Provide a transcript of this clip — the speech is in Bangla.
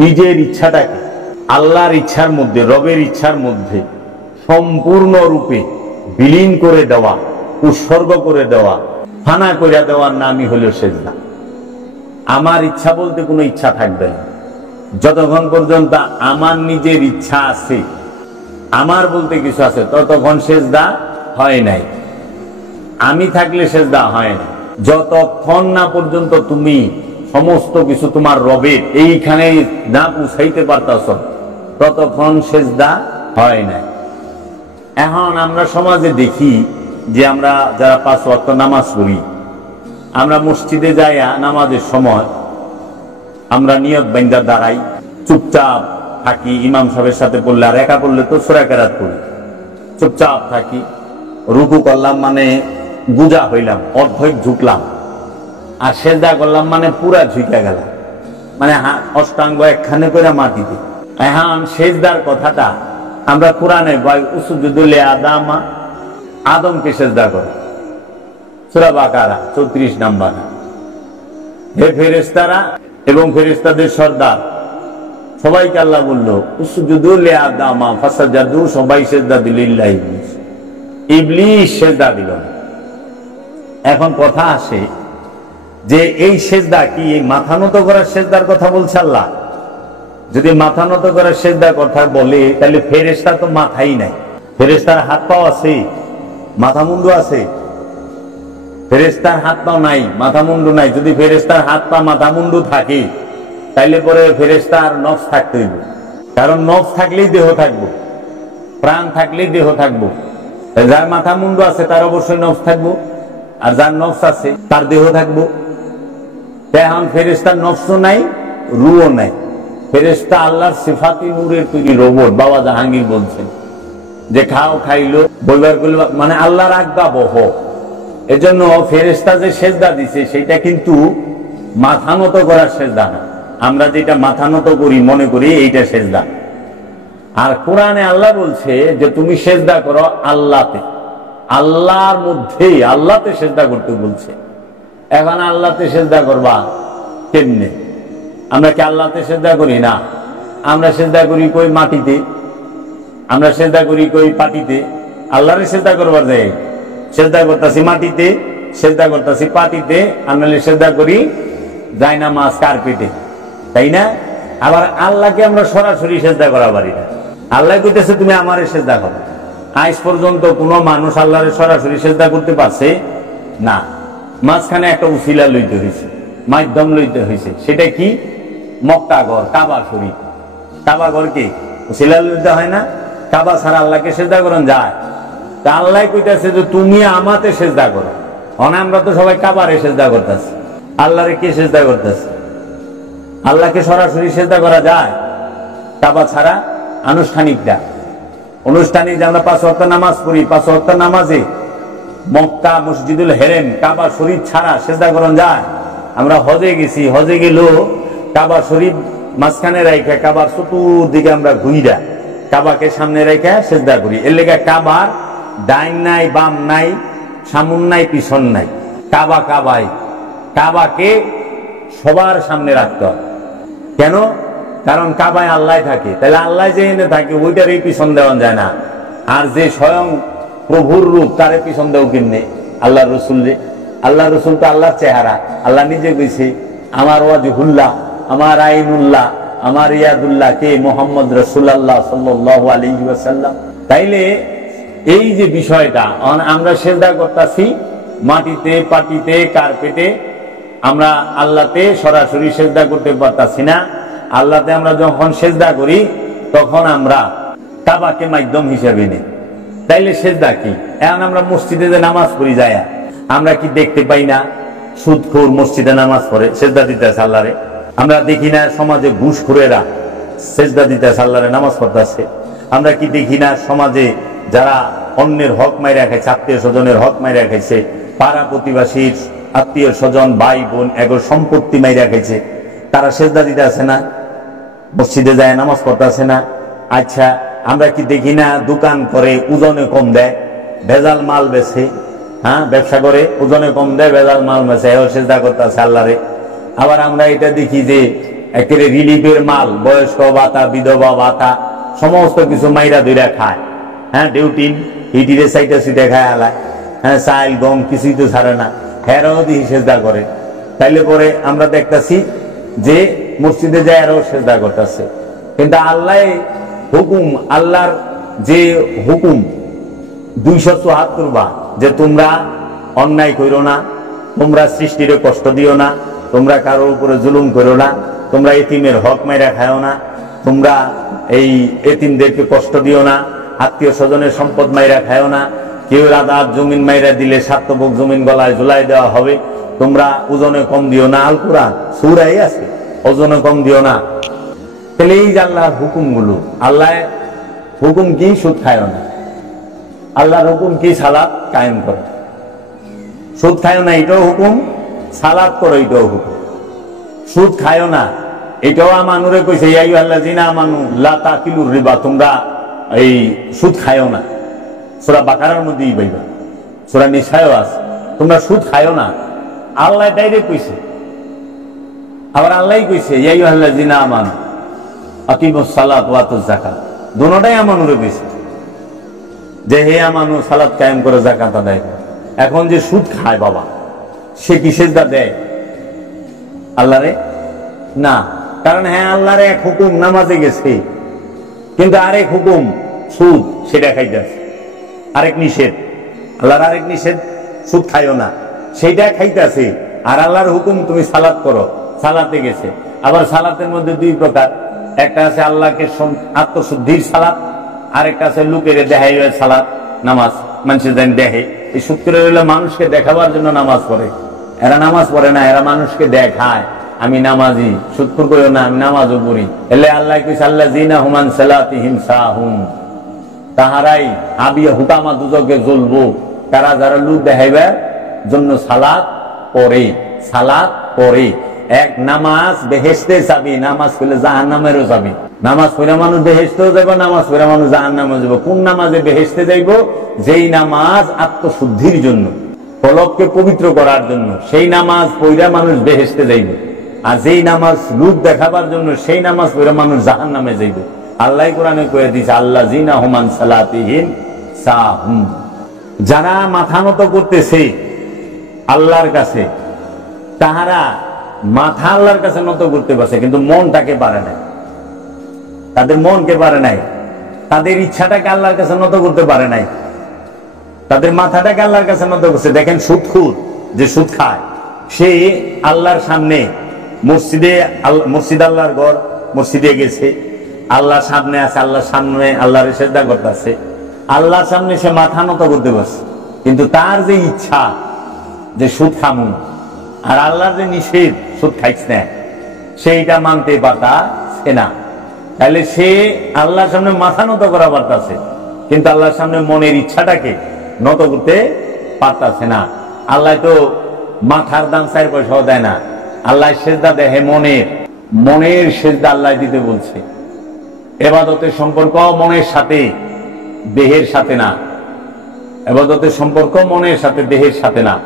নিজের ইচ্ছাটাকে আল্লাহর ইচ্ছার মধ্যে, রবের ইচ্ছার মধ্যে সম্পূর্ণরূপে বিলীন করে দেওয়া, উৎসর্গ করে দেওয়া, ফানা করে দেওয়ার নামই হলো সেজদা। আমার ইচ্ছা বলতে কোনো ইচ্ছা থাকবে না। যতক্ষণ পর্যন্ত আমার নিজের ইচ্ছা আছে, আমার বলতে কিছু আছে, ততক্ষণ সেজদা হয় নাই। আমি থাকলে সেজদা হয় না। যতক্ষণ না পর্যন্ত তুমি সমস্ত কিছু তোমার রবের এইখানে না পৌঁছাইতে পারতাছ, ততক্ষণ সেজদা হয় না। এখন আমরা সমাজে দেখি যে আমরা যারা 5 ওয়াক্ত নামাজ পড়ি, আমরা মসজিদে যাইয়া নামাজের সময় আমরা নিয়ত বাইন্দা দাঁড়াই, চুপচাপ থাকি। ইমাম সাহেবের সাথে পড়লে আর একা পড়লে তো সূরা কেরাত পড়ি, চুপচাপ থাকি। রুকু করলাম মানে গুজা হইলাম, অর্ধেক ঝুঁকলাম, আর সেজদা করলাম মানে পুরা ঝুঁকে গেলাম, মানে অষ্টাঙ্গ একখানে করে মাটিতে। এখন সেজদার কথাটা আমরা কোরআনে উসজুদু লিআদামা, আদমকে সেজদা করে, সূরা বাকারা 34 নম্বর। হে ফেরেশতারা এবং ফেরেশতাদের সর্দার সবাইকে আল্লাহ বলল উসজুদু লিআদামা ফাসাজাদু, সবাই সেজদা দিল ইল্লা ইবলিস। ইবলিস সেজদা দিল না। এখন কথা আসে যে এই সেজদা কি এই মাথা নত করার সেজদার কথা বলছে আল্লাহ? যদি মাথা নত করার সেজদার কথা বলে তাহলে ফেরেশতা তো মাথাই নাই। ফেরেশতার হাত পাও আছে, মাথা মুন্ডু আছে? ফেরেশতার হাত পাও নাই, মাথা মুন্ডু নাই। যদি ফেরেশতার হাত পা মাথা মুন্ডু থাকে তাইলে পরে ফেরেশতার নফস থাকতে হইব, কারণ নফস থাকলেই দেহ থাকবো, প্রাণ থাকলেই দেহ থাকবো। যার মাথা মুন্ডু আছে তার অবশ্যই নফস থাকবো, আর যার নফস আছে তার দেহ থাকবো। এখন ফেরেশতার নফসও নাই, রুও নাই। ফেরেশতা আল্লাহর সিফাতি নূরের তৈরি রোবট। বাবা জাহাঙ্গীর বলছেন যে খাও খাইলো বইবার গুলো মানে আল্লাহর আজ্ঞা বহ। এজন্য ফেরেশতা যে সেজদা দিছে সেটা কিন্তু মাথা নত করার সেজদা না। আমরা যেটা মাথা নত করি মনে করি এইটা সেজদা। আর কোরআনে আল্লাহ বলছে যে তুমি সেজদা করো আল্লাহতে, আল্লাহর মধ্যে আল্লাহতে সেজদা করতে বলছে। এখন আল্লাহতে সেজদা করবা কেমনে? আমরা কি আল্লাহতে সেজদা করি? না, আমরা সেজদা করি কই মাটিতে, আমরা সেজদা করি কই পাটিতে। আল্লাহরে সেজদা করবার যায় সেজদা করতেছি মাটিতে, সেজদা করতেছি পাটিতে, আমরা সেজদা করি জায়না মাছ কার্পেটে, তাই না? আবার আল্লাহকে আমরা সরাসরি সেজদা করা পারি না। আল্লাহ কইতেছে তুমি আমারে সেজদা করো। আজ পর্যন্ত কোন মানুষ আল্লাহরে সরাসরি সেজদা করতে পারছে না। মাঝখানে একটা উসিলা লইতে হয়েছে, মাধ্যম লইতে হয়েছে। সেটা কি? মক্কা ঘর, কাবা শরীফ। কাবা ঘরকে উসিলা লইতে হয় না? কাবা ছাড়া আল্লাহকে সেজদা করেন যায়? তা আল্লাহ কইতেছে যে তুমি আমাতে সেজদা করো। আমরা তো সবাই কাবারে সেজদা করতেছি, আল্লাহরে কে সেজদা করতেছে? আল্লাহকে সরাসরি সেজদা করা যায় কাবা ছাড়া? আনুষ্ঠানিকটা অনুষ্ঠানিক যে আমরা 5 ওয়াক্ত নামাজ পড়ি, 5 ওয়াক্ত নামাজে মক্কা মসজিদুল হেরেম কাবা শরীফ ছাড়া সেজদা করা যায়? আমরা হজে গেছি, হজে গেল কাবা শরীফ মাঝখানে রাইখা কাবার চতুর্দিকে আমরা ঘুইরা কাবাকে সামনে রাইখা সেজদা করি। এর লেগে কাবার ডাইন নাই, বাম নাই, সামন নাই, পিছন নাই। কাবা কাবাই, কাবাকে সবার সামনে রাখতে হয়। কেন? কারণ কাবায় আল্লাহ থাকে, তাহলে আল্লাহ যে এনে থাকে ওইটার এই পিছন দেওয়া যায় না। আর যে স্বয়ং প্রভুর রূপ তারে পিছন দেও কিনে আল্লাহ রসুল। যে আল্লাহ রসুল তো আল্লাহর চেহারা। আল্লাহ নিজে কইছে আমার ওয়াজহুল্লাহ, আমার আইনুল্লাহ, আমার ইয়াদুল্লাহ কে? মোহাম্মদ রাসূলুল্লাহ সাল্লাল্লাহু আলাইহি ওয়াসাল্লাম। তাইলে এই যে বিষয়টা আমরা সেজদা করতেছি মাটিতে, পাটিতে, কার্পেটে, আমরা আল্লাহতে সরাসরি সেজদা করতে পারতাছি না। আল্লাহতে আমরা যখন সেজদা করি তখন আমরা কাবাকে মাধ্যম হিসেবে নিই। তাইলে সেজদা কি? এখন আমরা মসজিদে যে নামাজ পড়ি যায়, আমরা কি দেখতে পাই না সুদখোর মসজিদে নামাজ পড়ে সেজদা দিতেছে আল্লাহরে? আমরা দেখি না সমাজে ঘুষখোরেরা সেজদা দিতেছে আল্লাহরে, নামাজ পড়তেছে? আমরা কি দেখি না সমাজে যারা অন্যের হক মাইরা খাইছে, আত্মীয় স্বজনের হক মাইরা খাইছে, পাড়া প্রতিবাসীর আত্মীয় স্বজন ভাই বোন এগোর সম্পত্তি মাইরা খাইছে, তারা সেজদা দিতে আছে না? মসজিদে যায় নামাজ পড়তেছে না? আচ্ছা, আমরা কি দেখি না দোকান করে ওজনে কম দেয়, ভেজাল মাল বেছে, ব্যবসা করে ওজনে কম দেয়, ভেজাল মাল বেছে, সেজদা করতেছে আল্লাহরে? আবার আমরা এটা দেখি যে একেবারে রিলিফের মাল, বয়স্ক ভাতা, বিধবা ভাতা, সমস্ত কিছু মাইরা ধইরা খায়। হ্যাঁ, ডিউটিন হিটিরে সাইটা সিটে খায় আলায়। হ্যাঁ, চাইল গম কিছুই তো ছাড়ে না, হেরাও দিয়ে সেজদা করে। তাইলে পরে আমরা দেখতেছি যে মসজিদে যায় আরো সেজদা করতেছে। কিন্তু আল্লাহ হুকুম, আল্লাহর যে হুকুম 274 বার, যে তোমরা অন্যায় করো না, তোমরা সৃষ্টিরে কষ্ট দিও না, তোমরা কারোর উপরে জুলুম করো না, তোমরা এতিমের হক মাইরা খাও না, তোমরা এই এতিমদেরকে কষ্ট দিও না, আত্মীয় স্বজনের সম্পদ মাইরা খাও না, কেউ রাদাত জমিন মাইরা দিলে সাতবক জমিন গলায় ঝুলাই দেওয়া হবে, তোমরা ওজনে কম দিও না। আল কোরআন সূরাই আছে, ওজনে কম দিও না। তাহলে এই যে আল্লাহর হুকুমগুলো, আল্লাহ হুকুম কি সুদ খায় না, আল্লাহর হুকুম কি সালাত কায়েম করো। সুদ খায় না এটাও হুকুম, সালাত করো এটাও হুকুম। সুদ খায় না এটাও আমানুরে কইছে, ইয়া আইয়ুহাল্লাযিনা আমানু লা তাকিলুর রিবা, তোমরা এই সুদ খায় না। সূরা বাকারার মধ্যেই পাইবা, সূরা নিসায়ও আছে, তোমরা সুদ খায় না। আল্লাহ ডাইরেক্ট কইছে। আবার আল্লাহই কইছে ইয়া আইয়ুহাল্লাযিনা আমানু আকিমুস সালাত ওয়া আতুজ যাকাত, দুটোটাই আমানুরে কইছে যে হে আমানু সালাত কায়েম করে যাকাত আদায় করে। এখন যে সুদ খায় বাবা, সে কি সেজদা দেয় আল্লাহরে? না। কারণ হ্যাঁ, আল্লাহর এক হুকুম নামাজে গেছে, কিন্তু আরেক হুকুম সুদ, সেটা খাইতেছে। আরেক নিষেধ, আল্লাহর আরেক নিষেধ সুদ খাইও না, সেইটা খাইতেছে। আর আল্লাহর হুকুম তুমি সালাত করো, সালাতে গেছে। আবার সালাতের মধ্যে দুই প্রকার, একটা আছে আল্লাহকে আত্মশুদ্ধির সালাত, আরেকটা আছে লোকের দেখাই সালাত, নামাজ মানুষের দেন দেখে। এই সুদ করে রইলে মানুষকে দেখাবার জন্য নামাজ পড়ে, এরা নামাজ পড়ে না, এরা মানুষকে দেখায় আমি নামাজি। সুদখোর করিও না, আমি নামাজও পড়ি। এলে আল্লাহ কইছে আল্লাযিনা হুম আন সালাতিহিম সাহুন, তাহারাই আবিয়া হুতামা দুজকে জ্বলবো, তারা যারা লোক দেখাইবার জন্য সালাত পড়ে। সালাত পড়ে। এক নামাজ বেহেশতে যাবি, নামাজ পড়লে জাহান্নামেরও যাবি। নামাজ পড়ে মানুষ বেহেশতেও যাবে, নামাজ পড়ে মানুষ জাহান্নামেও যাবে। কোন নামাজে বেহেশতে যাইব? যেই নামাজ আত্মশুদ্ধির জন্য, কলবকে পবিত্র করার জন্য, সেই নামাজ পড়ে মানুষ বেহেশতে যাইবে। আর যেই নামাজ লোক দেখাবার জন্য, সেই নামাজ পড়ে মানুষ জাহান্নামে যাইবে। আল্লাহ কোরআনে কয়ে দিয়েছে আল্লাযিনা হুম আন সালাতিহিম সাহুন, যারা মাথা নত করতেছে আল্লাহর কাছে, তাহারা মাথা আল্লাহর কাছে নত করতে পারছে, কিন্তু মনটাকে পারে নাই। তাদের মনকে পারে নাই, তাদের ইচ্ছাটাকে আল্লাহর কাছে নত করতে পারে নাই, তাদের মাথাটাকে আল্লাহর কাছে নত করছে। দেখেন সুদখোর যে সুদ খায়, সে আল্লাহর সামনে মসজিদে, মসজিদ আল্লাহর ঘর, মসজিদে গেছে, আল্লাহর সামনে আছে, আল্লাহর সামনে আল্লাহর সিজদা করতেছে, আল্লাহর সামনে সে মাথা নত করতে পারছে। কিন্তু তার যে ইচ্ছা যে সুদ খামু, আর আল্লাহর যে নিষেধ সুদ খাইছ না, সেইটা মানতে পারতাছে না। তাহলে সে আল্লাহর সামনে মাথা নত করা পারতাছে, কিন্তু আল্লাহর সামনে মনের ইচ্ছাটাকে নত করতে পারতাছে না। আল্লাহ তো মাথার দাম 4 পয়সাও দেয় না, আল্লাহ সেজদা দেহে মনের, মনের সেজদা আল্লাহ দিতে বলছে। ইবাদতের সম্পর্ক মনের সাথে, দেহের সাথে না। ইবাদতের সম্পর্ক মনের সাথে, দেহের সাথে না।